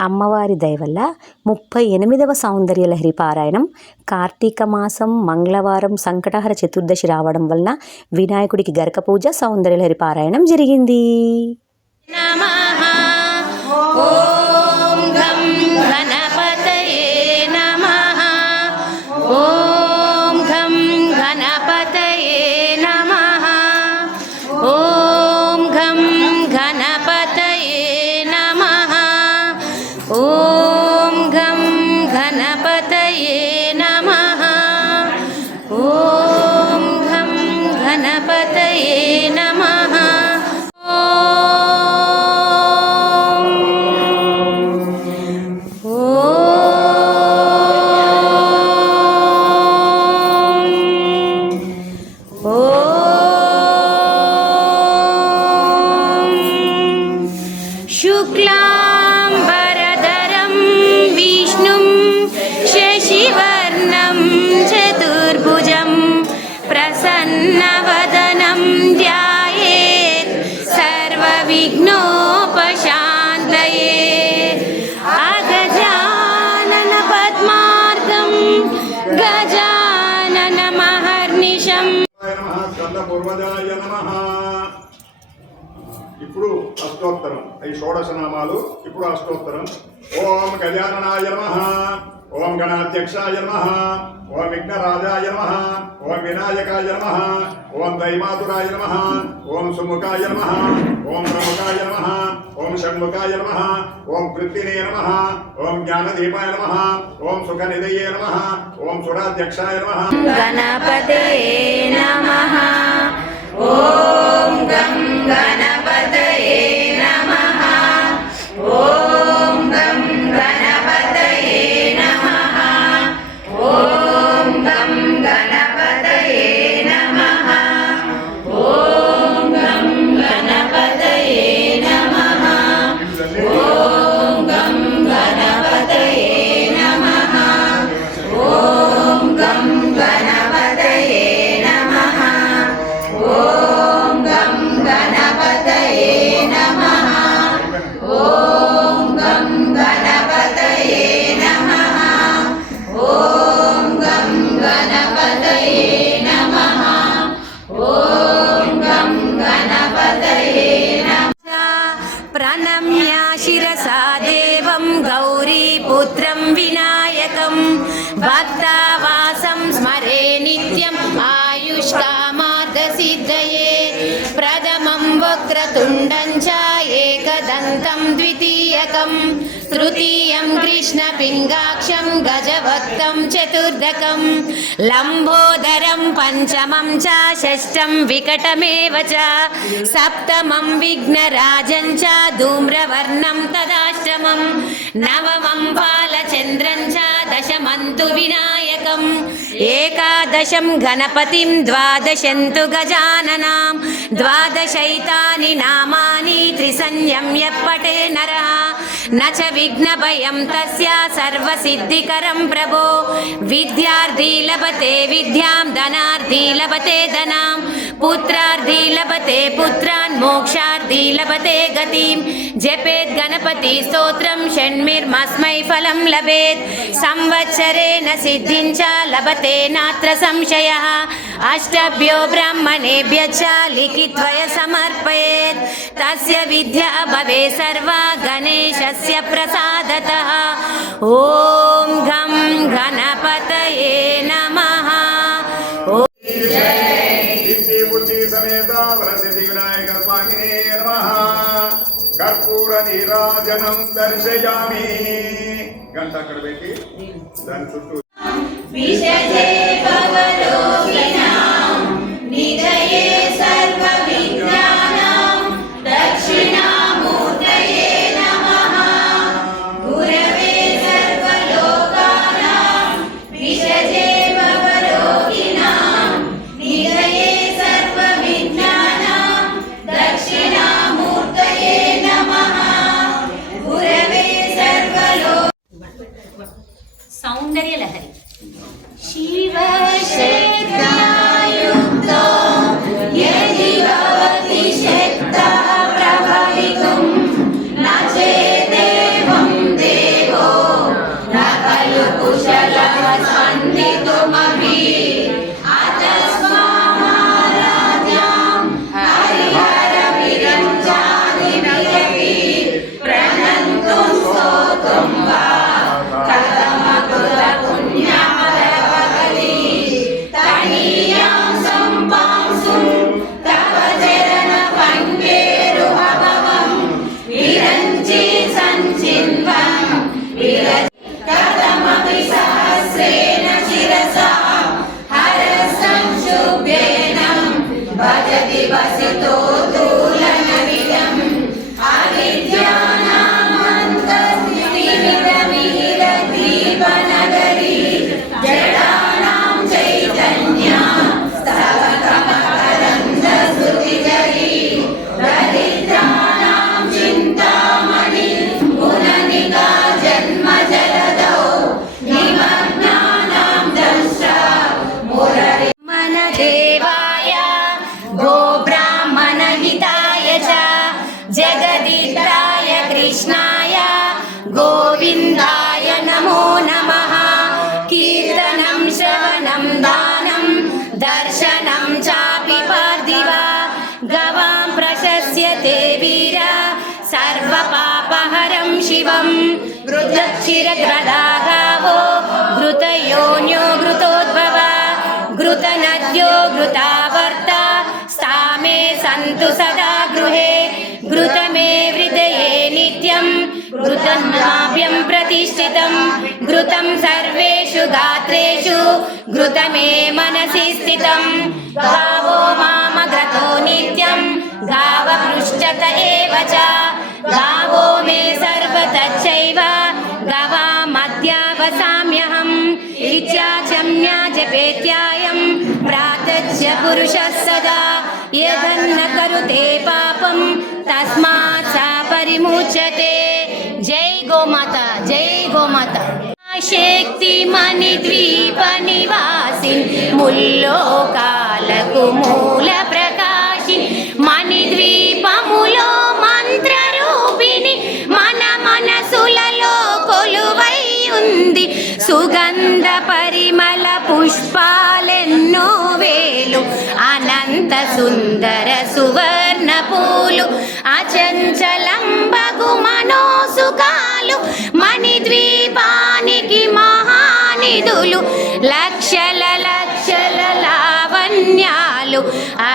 అమ్మవారి దయవల్ల ముప్పై ఎనిమిదవ సౌందర్యలహరి పారాయణం కార్తీక మాసం మంగళవారం సంకటహర చతుర్దశి రావడం వలన వినాయకుడికి గరక పూజ సౌందర్యలహరి పారాయణం జరిగింది. నమః. భగవదాయ నమ ఇప్పుడు అష్టోత్తరం అవి షోడశ నామాలు ఇప్పుడు అష్టోత్తరం ఓం గజాననాయ నమ ఓం గణాధ్యక్షాయ నమ ఓం విఘ్నరాజాయ నమ ఓం వినాయకాయ నమ ఓం దైమాతురాయ నమ ఓం సుముఖాయ నమ ఓం ప్రముఖాయ నమ ఓం షణ్ముఖాయ నమ ఓం కృత్తినే నమ ఓం జ్ఞానదీపాయ నమ ఓం సుఖనిధయే నమ ఓం సురాధ్యక్షాయ నమ గణపతే నమ ॐ गङ्गन प्रथमं वक्रतुण्डं च एकदन्तं द्वितीयकं तृतीयं कृष्णपिङ्गाक्षं गजवक्तं चतुर्दकं लम्बोदरं पञ्चमं च षष्ठं विकटमेव च सप्तमं विघ्नराजं च धूम्रवर्णं तदाष्टमं नवमं बालचन्द्रं च दशमं तु विनायकम् ఏకాదశం గణపతిం ద్వాదశంతు గజాననాం. ద్వాదశైతాని నామాని త్రిసంయమ్య పటే నరః. न च विघ्नभयं तस्य सर्वसिद्धिकरं प्रभो विद्यार्थी लभते विद्यां धनार्थी लभते धनां पुत्रार्थी लभते पुत्रान् मोक्षार्थी लभते गतिं जपेत् गणपति स्तोत्रं षण्मिर्मस्मै फलं लभेत् संवत्सरेण सिद्धिं च लभते नात्र संशयः अष्टभ्यो ब्राह्मणेभ्य च लिखित्वय समर्पयेत् तस्य विद्या भवे सर्वा गणेशस्य प्रसादतः ॐ घं गणपतये नमः ॐ సిద్ధి బుద్ధి సమేత వరసిద్ధి వినాయక స్వామినే నమః కర్పూర నీరాజనం దర్శయామి గంట అక్కడ పెట్టి దాని చుట్టూ घृतक्षीरग्रदागावो घृतयोन्यो घृतोद्भव, घृतनद्यो घृतावर्ता स्थामे सन्तु सदा गृहे, घृतमे हृदये नित्यम् घृतन्नाभ्यं प्रतिष्ठितं, घृतं सर्वेषु गात्रेषु, घृतमे मनसि स्थितं गावो मामग्रतो नित्यं गावपृष्ठत एव च गावो मे सर्वतश्चैव विद्याजम्याजपेत्यायं प्रातच्य पुरुषः सदा यदन्न करुते पापं तस्मात् सा परिमुच्यते जय गोमाता जय गोमाता शक्तिमणिद्वीपनिवासिन् मुल्लोकालकुमूलप्र సుగంధ పరిమళ పుష్పాలెన్నో వేలు అనంత సుందర సువర్ణ పూలు అచంచలంబగు మనోసుకాలు మణిద్వీపానికి మహానిధులు లక్షల లక్షల లావణ్యాలు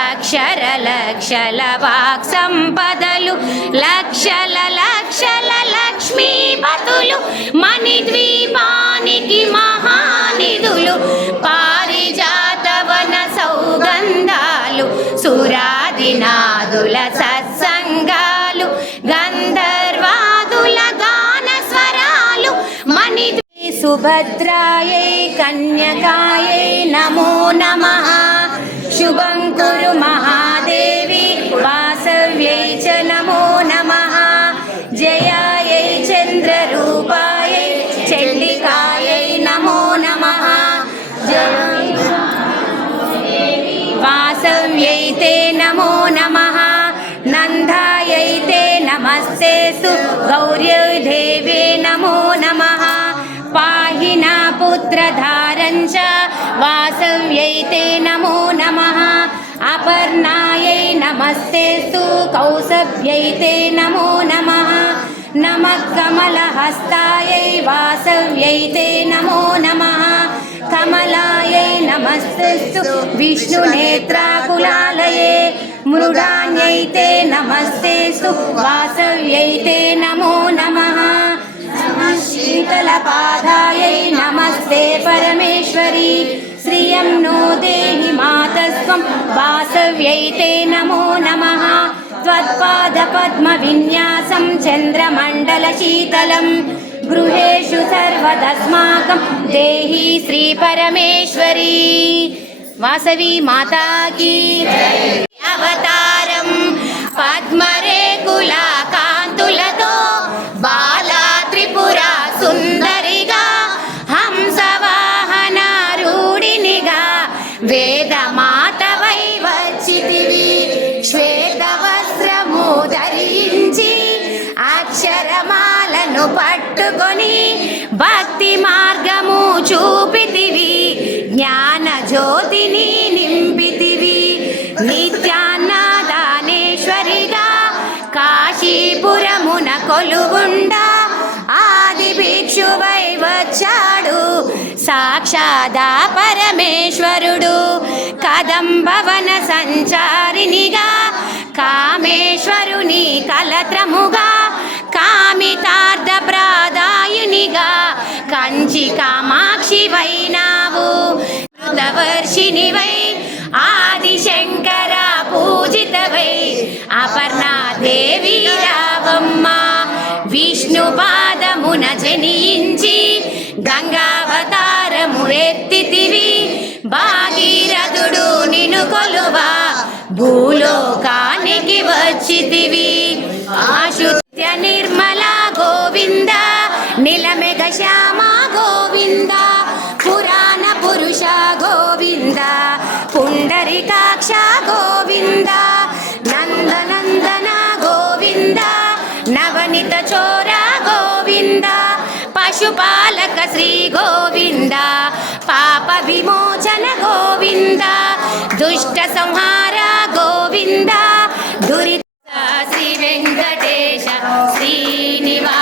అక్షర లక్షల వాక్ సంపదలు లక్షల లక్షల లక్ష్మీపతులు మణిద్వీపానికి మహానిధులు పారిజాతవన సౌగంధాలు సురాదినాదుల సత్సంగాలు గంధర్వాదుల గాన స్వరాలు మణి సుభద్రాయై కన్యకాయై నమో నమః. పుత్రధారం చ వాసవ్యై తే నమో నమః అపర్ణాయై నమస్తేస్తు కౌసభ్యై తే నమో నమః నమః కమలహస్తాయై వాసవ్యై తే నమో నమః కమలాయై నమస్తస్తు విష్ణునేత్రాకులాలయే మృడాన్యై తే నమస్తేస్తు వాసవ్యై తే నమో नमः शीतलपादायै नमस्ते परमेश्वरी श्रियं नो देहि मातस्त्वं वासव्यै ते नमो नमः त्वत्पादपद्मविन्यासं चन्द्रमण्डलशीतलं गृहेषु सर्वदस्माकं देहि श्रीपरमेश्वरी वासवी माता की अवतारं पद्म పట్టుకొని భక్తి మార్గము చూపితివి జ్ఞాన జ్యోతిని నింపితివి. నిత్యాన్నదానేశ్వరిగా కాశీపురమున కొలువుండా ఆది భిక్షువై వచ్చాడు. సాక్షాదా పరమేశ్వరుడు కదంబవన సంచారినిగా ప్రాదాయునిగా కంచి కామాక్షి వైనావు. మృతవర్షినివై ఆదిశంకర పూజితవై అపర్ణా దేవి రావమ్మ. విష్ణు పాదమున జనించి గంగావతారము ఎత్తితివి భాగీరథుడు నిను కొలువా భూలోకానికి వచ్చితివి. నిలమెగ శ్యామ గోవింద పురాణ పురుష గోవింద పుండరికాక్ష గోవింద నందనందన గోవింద నవనిత చోర గోవింద పశుపాలక శ్రీ గోవింద పాప విమోచన గోవింద దుష్ట సంహార గోవింద దురిత శ్రీ వెంకటేశ శ్రీనివాస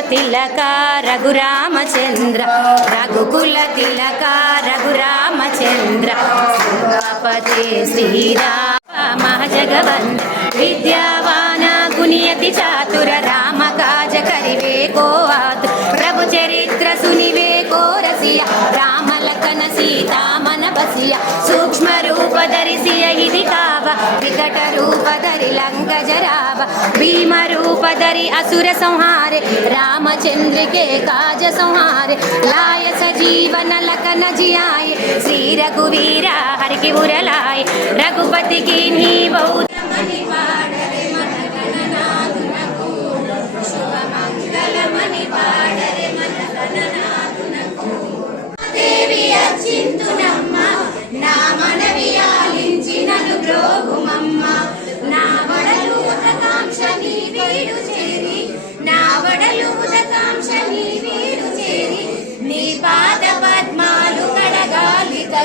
తిలక రఘురామచంద్ర. రఘుకుల తిలక రఘురామచంద్ర. శివపతే శ్రీరామ జగవంత విద్యావాన గునియతి చాతుర రామ కాజ కరివే కో ప్రభు చరిత్ర సునివే కో రసియ రామ సీతా మన బసియ సూక్ష్మ రూప ధరిసియ ఇది కావ. వికట రూప ధరి లంక జరావ. భీమ రూప ధరి అసుర సంహారే. రామచంద్రికే కాజ సంహారే. లాయ సజీవన లఖన జియాయ. శ్రీ రఘువీర హరికి ఉరలాయ రఘుపతి की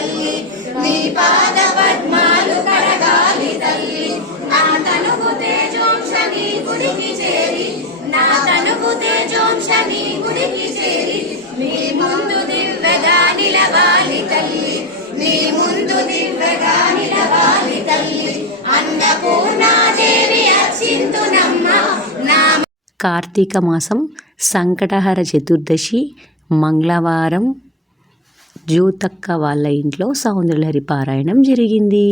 తల్లి నీ పాద పద్మాలు కడగాలి తల్లి. నా తనువు తేజోంశ నీ గుడికి చేరి నా తనువు తేజోంశ నీ గుడికి చేరి. నీ ముందు దివ్యగా నిలవాలి తల్లి నీ ముందు దివ్యగా నిలవాలి తల్లి. అన్నపూర్ణాదేవి అచ్చింతునమ్మ నా కార్తీక మాసం సంకటహర చతుర్దశి మంగళవారం జ్యూతక్క వాళ్ళ ఇంట్లో సౌందర్యహరి పారాయణం జరిగింది.